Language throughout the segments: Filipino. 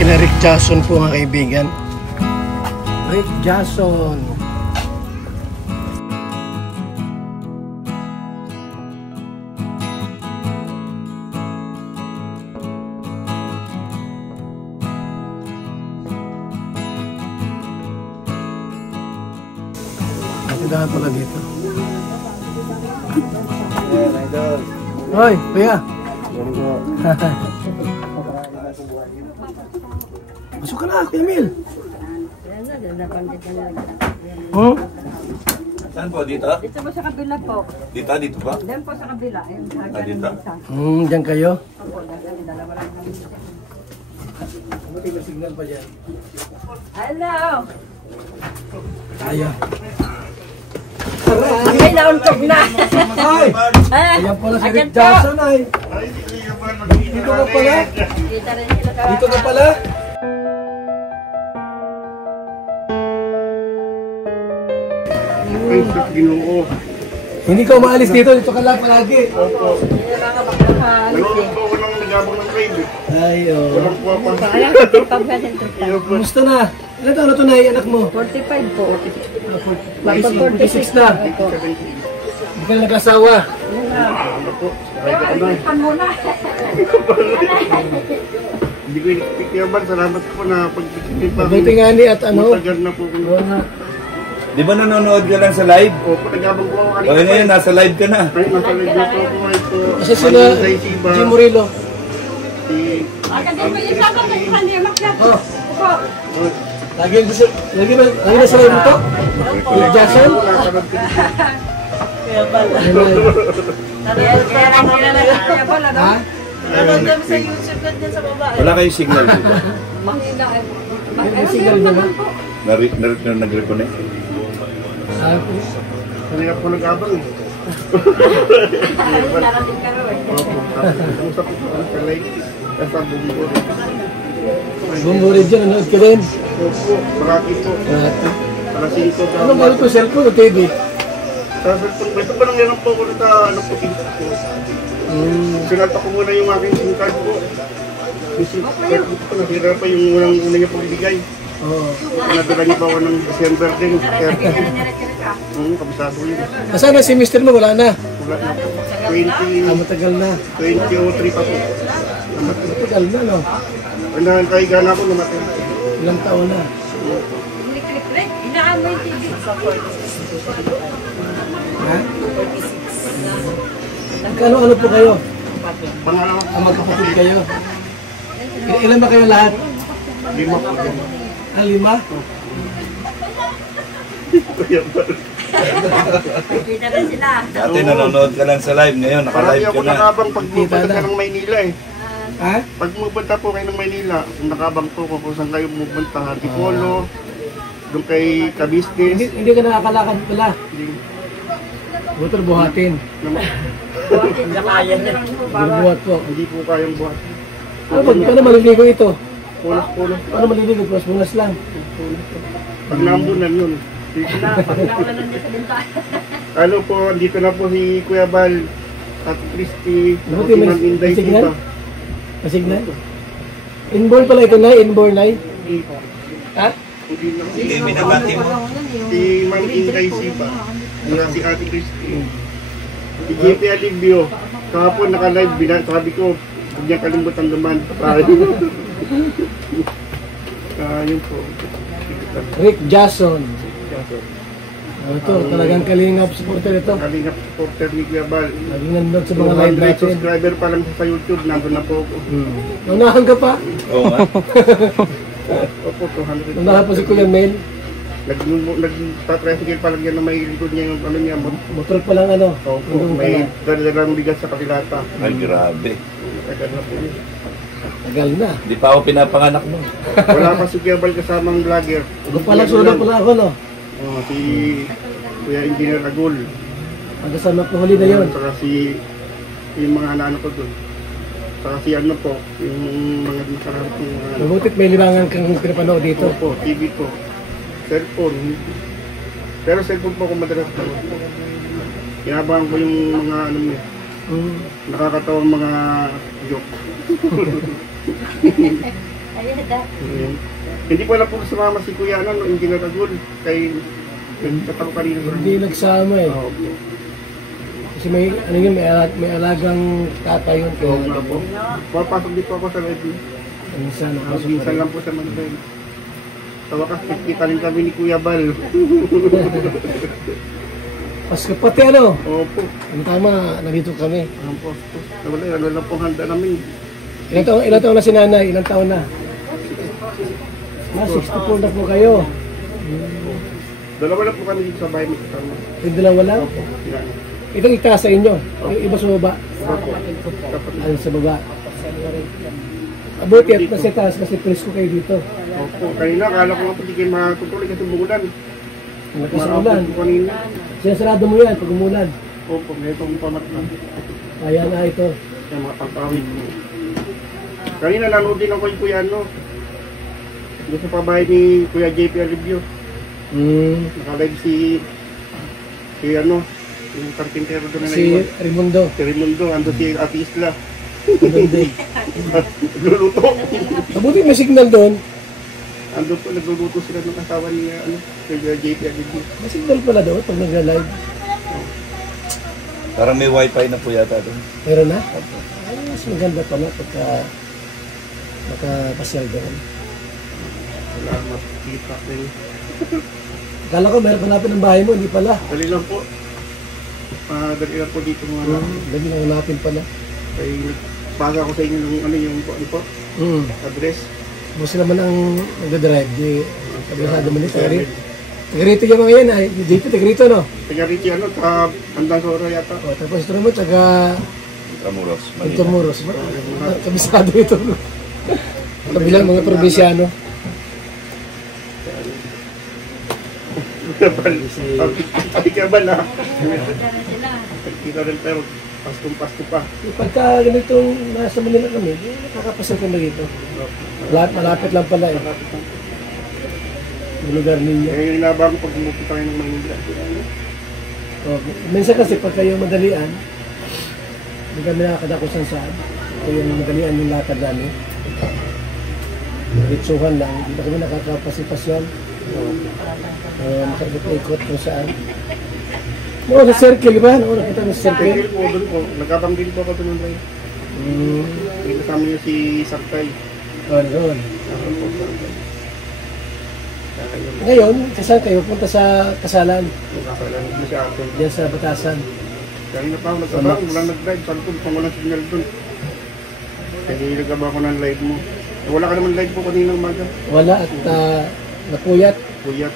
kina Rick Jason po mga kaibigan. Rick Jason. Natindahan pala dito. Hoy, kuya. Masuk ka na, Kuya Emil. Hmm? Saan po? Dito? Dito po sa kabila po. Dito? Dito pa? Diyan po sa kabila. Ayun, sa dito? Diyan kayo? Opo, dalawa lang kami. Buti may signal pa dyan. Hello! Ayaw. May nauntog na. Ay! Ayan pala si Rick Jason ay. Dito ka pala? Dito ka pala? Hindi ka umaalis dito, dito ka lang palagi. Opo. Nanonood po ako ng nagabang ng trade. Ay, oh. Walang puwapang. Kumusta na? Ilan taon na ito na anak mo? 45 po. 46 na. Hindi ka na nag-asawa. Hindi ko inikipikyaban. Salamat po na pagpipigil pa. Mabuti nga ni at ano? Matagal na po. Di ba nanonood ka lang sa live? Opo, nagabang po ako O ngayon, nasa live ka na. Ay, nasa live na po ako ngayon po. Kasi sila, Jim Murillo. Oh. Lagi na sa live mo to? Rick Jason? Kaya pala. Ha? Nanonood sa YouTube ka din sa babae. Wala kayong signal dito. Mahina eh. May signal naman. Nag-reconnect. Kanina po nagabang eh. Narating ka rin eh. Opo, usap po sa live. Nasa bumbo. Bumburid dyan, nanood ka rin. Opo, marami po. Para 5 daw. Ano ba ito? Cellphone o TV? Sa cellphone, ito pa lang yan po ko sa ano po, TV po. Sinalta ko muna yung aking SIM card po. Yung SIM card po, nasira pa yung unang-una niya pong ibigay. Oo. Nadala niya pa ako ng December din. Kabisado yun. Nasaan na si Mr. mo? Wala na. Wala na po. 20 Matagal na. 2003 pa po. Matagal na, no? Ang nakakahiga na ako namatay. Ilang taon na. Inaan mo yung TV. Ha? Ano po kayo? Pangalawa. Ang magkapatid kayo? Ilan ba kayo lahat? 5 po. Ah, 5? Kita rin sila. Dati nanonood ka lang sa live. Ngayon, Parang naka-live ako ka na. nakabang pag pupunta ka ng Maynila eh. Ha? Pag pupunta po kayo ng Maynila, nakabang po kung saan kayo pupunta. Antipolo, doon kay Kabisnes. Hindi ka nakakalakad pala. Motor buhatin. Bubuhat po. Hindi po kayang buhat. Paano maliligo ito? Pulos-pulos. Paano maliligo? Punas lang. Pag naambunan yun. Ano po, dito na po si Kuya Bal at Christy, si Ma'am Inday signal? Siba. Masignal? Inborn pala ito na? Inborn na? Ha? Hindi, binabati mo. Si Ma'am Inday Siba. Si Ate Christy. Si JP Alibio. Kahapon naka-live, sabi ko, huwag niya kalimutan naman. Yun po. Rick Jason. Ito, talagang kalingap supporter ito. Kalingap supporter ni Kuya Bal. Laging nandun sa mga live 200 natin. subscriber pa lang sa YouTube, nandun na po ako. Naunahan ka pa? Oo nga. Opo, 200. Naunahan po si Kuya Mel. Nagtatricycle pa lang yan na may likod niya yung ano niya. Motor pa lang ano. Opo, may dalalang bigas sa kapilata. Ay, grabe. Tagal na po yun. Tagal na. Di pa ako pinapanganak mo. Wala pa si Kuya Bal kasamang vlogger. Ako pala, sunod pala ako, no? Si Kuya Engineer Agul. Magkasama ko huli na yun. Saka si yung mga anak ko doon. Saka si ano po, yung mga nakarang Mabutit may libangan kang pinapanood dito. Opo, TV po. Cellphone. Pero cellphone po kung madalas po. Kinabangan ko yung mga ano niya. Nakakatawang mga joke. Ayun na. Hindi ko alam kung sumama si Kuya no, hindi nagagul. Kay nagtatako kanina. Hindi nagsama eh. Oo. Kasi ano yun, may alagang tata yun. Oo nga po. Papasok dito ako sa live. Minsan, Minsan lang po sa Manila. Sa wakas, kita rin kami ni Kuya Bal. Pasko pati ano? Opo. Ang tama, nandito kami. Ang posto. Wala, ano lang pong handa namin. Ilang taon na si nanay? Ilang taon na? 64 na po kayo. Dalawa lang po kami dito sa bahay mo kasama. Yung dalawa lang? Opo. Yan. Itong itaas sa inyo. Yung iba sa baba. Opo. Kapatid. Ayun sa baba. Abuti at nasa taas kasi presko kayo dito. Opo. Kanina, akala ko nga po hindi kayo matutuloy kasi umulan. Malakas ang ulan. Po kanina. Sinasarado mo yan pag umulan. Opo, may itong pamat na. Ayan na ito. Yung mga pangkawit. Kanina, nanood din ako yung Kuya ano. Doon sa pabahay ni Kuya JP Review. Nakalive si ano, yung karpintero doon na Si naiwan. Raimundo. Si Raimundo, ando si Ate Isla. Raimundo. Nagluluto. Mabuti may signal doon. Ando po, nagluluto sila ng kasawa ni ano, Kuya JP Review. May signal pala doon pag nag-live. Parang may wifi na po yata doon. Meron na? Ay, mas maganda pala pagka makapasyal doon. Wala makikita rin. Akala ko meron palapit ng bahay mo, hindi pala. Dali lang po. Dali lang po dito mga Dali lang natin pala. kay nagpaga ko sa inyo ng ano yung ano po, address. Bukas naman ang nagdadrive. Di, kabisado mo nito. Taga-rito yung mga yan. Ay, dito, taga-rito, no? Taga-rito ano, sa Handang Sora yata. O, tapos ito naman, taga Tramuros, Manila. Intramuros. Kabisado ito. Kabilang mga probinsyano. Ay ka ba na? Kita rin sila. Kita rin pero Pasko pa. Pagka ganitong nasa Manila kami, nakakapasal kami dito. Malapit lang pala eh. Yung lugar ninyo. Eh, inabago pag bumupunta tayo ng Manila. O, minsan kasi pag kayo madalian, hindi kami nakakadako saan. Ito yung madalian yung lakad namin. Ritsuhan lang, hindi pa kami nakakapasipasyon. Makakikot kung saan. Oo, sa circle, di ba? Oo, nakita mo sa circle. Pagkil po doon po, nagkabang din po ako doon ng live. May kasama niyo si Sartay. Oo, doon. Ngayon, saan kayo? Punta sa kasalan. Nagkasalan mo si Ato. Diyan sa Batasan. Kanina pa ako nagkabang, walang nag-drive. Sabi ko, kung walang signal doon. Kaya nagkabang ko ng live mo. Wala ka naman live po kanina umaga. Wala at napuyat, Kuyat.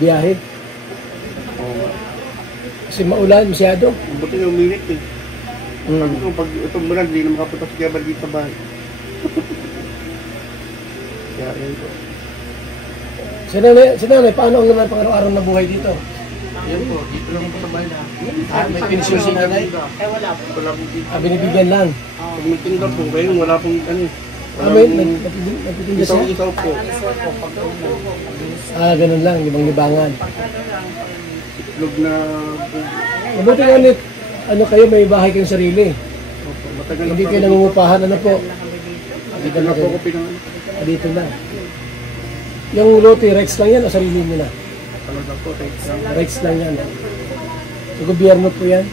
biyahe. Oo. Kasi maulan masyado. Buti na uminit eh. Sabi ko, pag ito muna, hindi na makapunta si Gabal dito sa bahay. Kaya yun po. Sinanay, paano ang naman pang-araw-araw na buhay dito? Yan po, dito lang po sa bahay na. May pensyon si nanay? Wala po. Wala po dito. Binibigyan lang. Pag may tinda po, kayo wala pong ano eh. May nagtitinda siya? Isaw po. Ganun lang, libang-libangan. Itlog na po. Mabuti nga ulit, ano kayo, may bahay kayong sarili. Opo, matagal na Hindi po. kayo nangungupahan, ano po? Dito na po ako pinang Dito na. Yung lote, Rex lang yan o sarili nyo na? talaga po. Thanks lang. Rex lang yan. Sa gobyerno po yan.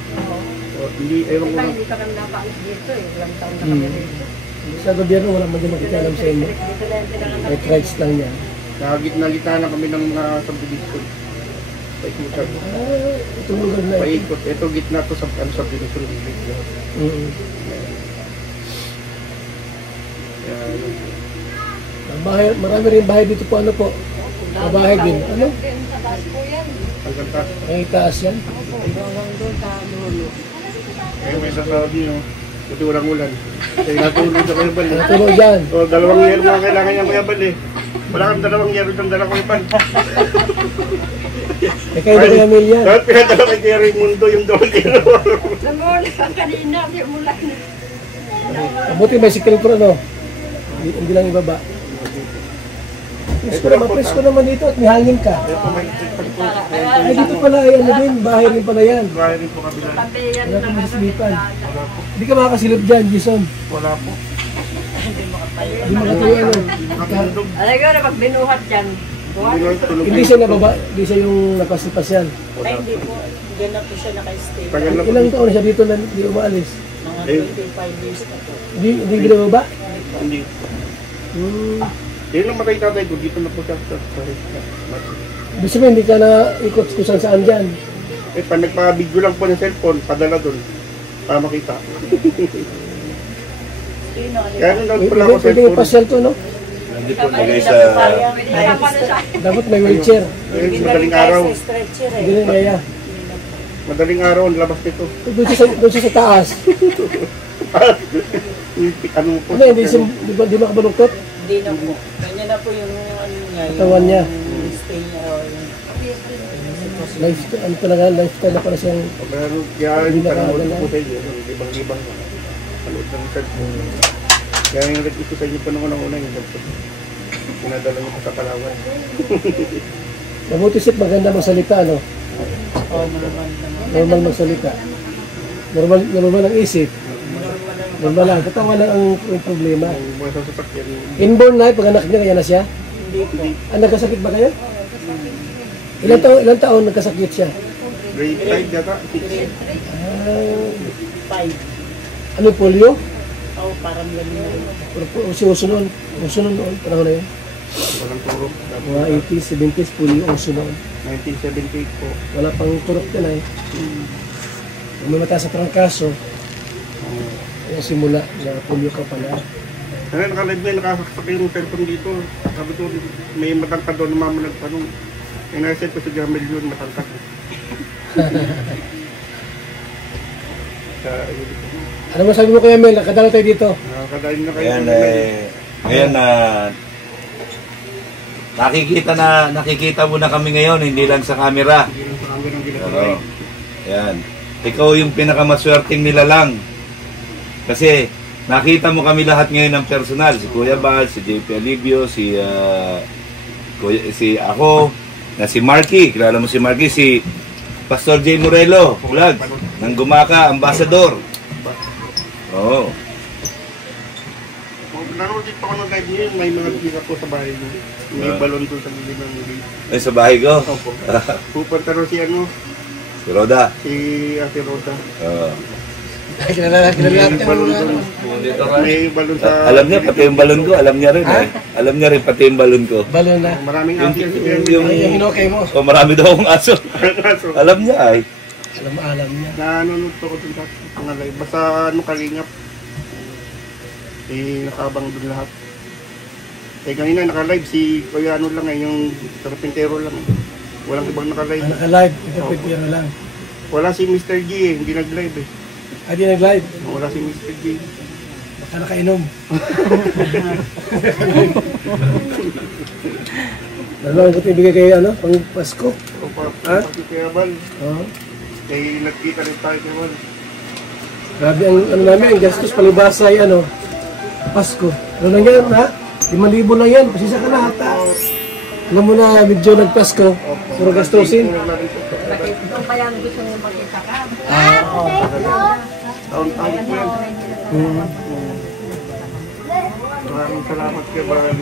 O, hindi, ewan ko lang. Hindi pa kami napaalis dito eh. Walang taon na kami dito. Sa gobyerno, wala man din makikialam sa inyo. Dito lang sila lang. May Rex lang yan. Gitna na kami ng mga subdivision. Paikutan. Itong lugar na ito. Paikot. Ito gitna to sa subdivision. Kaya, yun. Bahay, marami rin bahay dito po, ano po? Bahay din. Ano? Sa taas po yan. hanggang taas. May taas yan. Opo, hanggang doon sa Lulo. Kaya may sasabi nyo, buti walang ulan. Kaya natulog sa Kuya Bal. Natulog dyan. So, 2 year mga kailangan niya Kuya Bal eh. Wala kang 2 year ng dala Kuya Bal. May kayo na kaya milyan. Dapat pinadala kay Kuya Raimundo yung 2 year. Namuli ka kanina, di umulan. Mabuti may sikil po, ano? Hindi lang ibaba. Presko naman dito at may hangin ka. Ito may pag po. Ay, dito pala, ay, ano din, bahay rin pala yan. Bahay rin po kabila. Tabi yan Wala na kang ano. maslipan. Hindi ka makakasilip dyan, Jason. Wala po. Hindi makatuloy ano. Nakatulog. Alam ko na pag binuhat dyan. Buhat. Hindi siya nababa, hindi siya yung napasipas yan. Ay, hindi po. Diyan na po siya naka-stay. Tagal na po. Ilang taon na siya dito na hindi umaalis? Mga Eh. 25 years na po. Hindi binababa? Hindi. Yun lang matay tatay ko, dito na po siya sa Ibig sabihin, hindi ka na ikot kung saan dyan. Eh, pag nagpa-video lang po ng cellphone, padala doon. Para makita. Sino? Kaya nung doon pala ako Pwede yung cellphone. pasyal to, no? Hindi po nilagay sa... Pwede na pa na siya. Dapat may wheelchair. Eh, madaling araw. Stretcher Hindi eh. na kaya. Madaling araw, ang labas nito. Doon siya sa taas. Ano po? Hindi ba kabaluktot? Hindi na po. Kanya na po yung ano niya. Katawan niya. Yung stay niya. O yung Lifestyle, ano talaga, lifestyle na pala siyang... Kaya Hindi yung panood nakakagalaw. po sa inyo, libang-libang panood ng cellphone. Kaya yung nag ko sa inyo pa nung una yung cellphone. Pinadala niyo po sa Palawan. Mabuti sip, maganda magsalita, no? normal naman. Normal magsalita. Normal ang isip. Normal lang. Katawan lang ang problema. Yung mga sasakyan, Inborn na, pag anak niya, kaya na siya? Hindi po. Nagkasakit ba kayo? Ilang taon nagkasakit siya? grade 5 yata. 6. Ah, 5. ano, polio? Oh, parang gano'n. Uso noon. Uso noon, panahon na yun. Walang turok. Mga 80s, 70s, polio, uso noon. 1978 po. Wala pang turok yan ay. Kung may mata sa trangkaso, kaya simula na polio ka pala. Kaya nakalive na nakasaksak yung cellphone dito. Sabi ko, may matangkad doon na mama nagtanong. Eh, naisip ko si Jamil yun, matangkad. Yun. Ano masabi mo kaya Mel? Nakadala tayo dito. Nakakadain na kayo. Ayan, ngayon na... nakikita mo na kami ngayon, hindi lang sa camera. Hindi lang sa camera ng Oo. ginagawa. Ayan. Ikaw yung pinakamaswerteng nila lang. Kasi nakita mo kami lahat ngayon ng personal. Si Kuya Bal, si JP Alibio, si ako, na si Marky. Kilala mo si Marky, si Pastor J. Morelo, vlog, ng Gumaka, Ambassador. Oo. Naroon dito ako ng live niyo, may mga tira po sa bahay niyo. May balon doon sa gilid ng gilid. Ay, sa bahay ko. Opo. Pupunta rin si Si Roda. si Ate Rosa. Oo. Kilala May balon doon. May balon sa... Alam niya, pati yung balon ko. Alam niya rin eh. Alam niya rin, pati yung balon ko. Balo na. Maraming asin si yung- Yung inokay mo. O, marami daw akong aso. Kaso, Alam niya ay. Alam niya. nanonood po ko dun sa mga live. Basta kalingap. Eh, nakabang dun lahat. Eh, kanina naka-live si Kuya lang yung karpintero lang. Walang ibang naka-live. Naka-live. Ito pero lang. Wala si Mr. G eh, hindi nag-live eh. Di nag-live. Wala si Mr. G. Baka nakainom. Ano ang kuting bigay kayo, ano? Pang Pasko? O pa, Ha? pati Kuya Bal. Oo. Eh, nagkita rin tayo kay Bal. Grabe ang ano namin, ang gastos palibasa ay ano, Pasko. Ano lang yan, ha? 5,000 lang yan. Pasisa ka na, hata. Alam mo na, medyo nagpasko. Puro gastusin. Kung kaya gusto niyo makita ka. Taon-taon po yan. Maraming salamat kay Bal.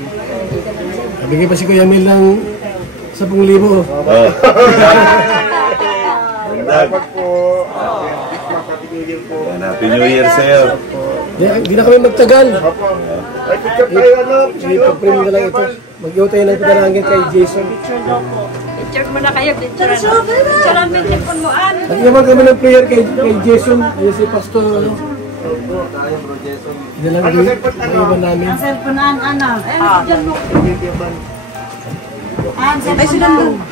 Nabigay pa si Kuya Mel ng 10,000. Oh. Oh. Salamat po. Happy New Year po. Happy New Year sa'yo. Hindi na kami magtagal. Opo. Ay, picture tayo, ano? Sige, pag-print na lang ito. Mag-iw tayo na ipadalangin kay Jason. Picture mo na kayo. Picture lang yung cellphone mo. Nag-iwan kami ng prayer kay Jason. Yung si Pastor, ano? Hindi lang Ano, cellphone, ano? iwan namin. Cellphone ano? Diyan mo. Kuya Bal.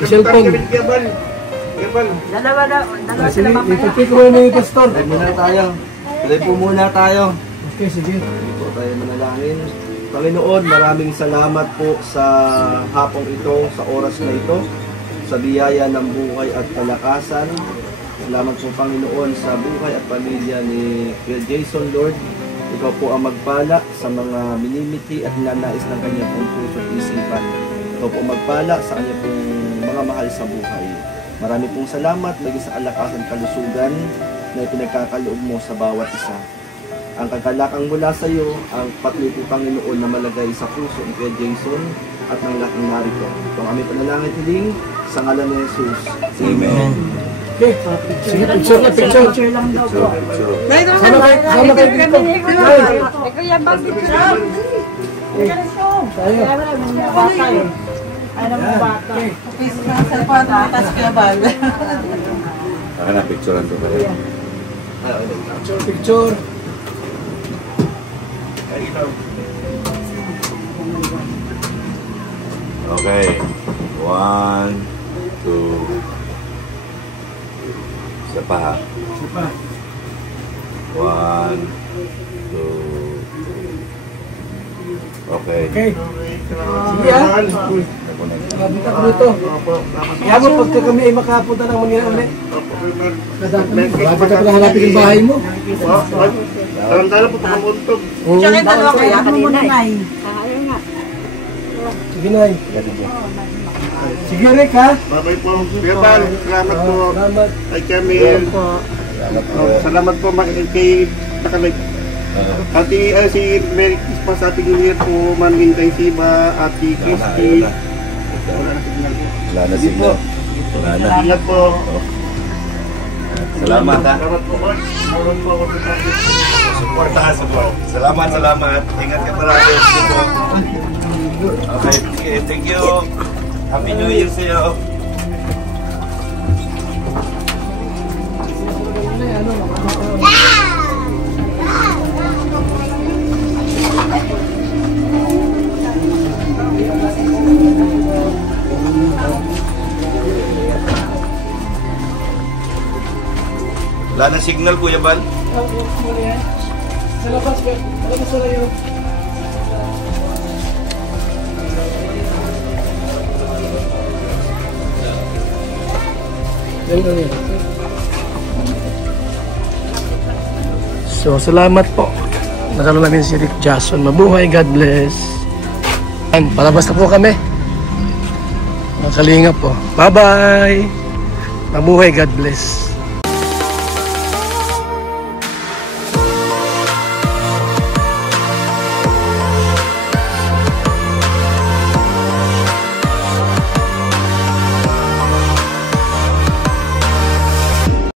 Cellphone. Kuya Bal. Kuya Bal. Dalawa Sige, sila mamaya. ipapit ko muna yung Pastor. Muna tayo. Play po muna tayo. Okay, sige. Po tayo manalangin. Panginoon, maraming salamat po sa hapong ito, sa oras na ito, sa biyaya ng buhay at kalakasan. Salamat po Panginoon sa buhay at pamilya ni Kuya Jason, Lord. Ikaw po ang magpala sa mga minimiti at nanais ng kanya pong puso at isipan. Ikaw po magpala sa kanya pong mga mahal sa buhay. Marami pong salamat, maging sa kalakasan kalusugan na ipinagkakaloob mo sa bawat isa. ang kagalakan mula sa iyo, ang patuloy po Panginoon na malagay sa puso ni Kuya Jason at ng lahat ng narito. Itong aming panalangin hiling sa ngalan ni Jesus. Amen. Okay. Sige, picture na, picture. Picture lang daw po. Sama kayo dito. Ay, Kuya Bang, picture. tayo. Bata yun. Ano mo bata? Saka na picturean to kayo. Picture, picture. Okay. 1, 2. Isa pa ha. Sipa. 1, 2. Okay. Okay. Sige ha. Mabita ko dito. Kaya mo pagka kami ay makapunta ng Manila ulit. Mabita ko na hanapin yung bahay mo. Tarantala po tumuntog. Tsaka yung dalawa kaya kanina eh. Ayun nga. Sige na. Sige Rick ha. Babay po. Kuya Bal, salamat po. Salamat. Kay Camille. Salamat po kay Nakalag. Ati si Merry Christmas, Ate Juliet po, Ma'am Inday Siba, Ate Christy. Wala na signal. Wala na signal. Wala na. Ingat po. Salamat ha. Salamat po. Salamat po. Support ha, support. Salamat, salamat. Ingat ka parati. Okay, sige. Thank you. Happy New Year sa iyo. Wala na signal, Kuya Bal. Sa labas ba? Sa labas na yun. So, salamat po. Nagkaroon namin si Rick Jason. Mabuhay, God bless. And palabas na po kami. Mga kalingap po. Bye-bye. Mabuhay, God bless.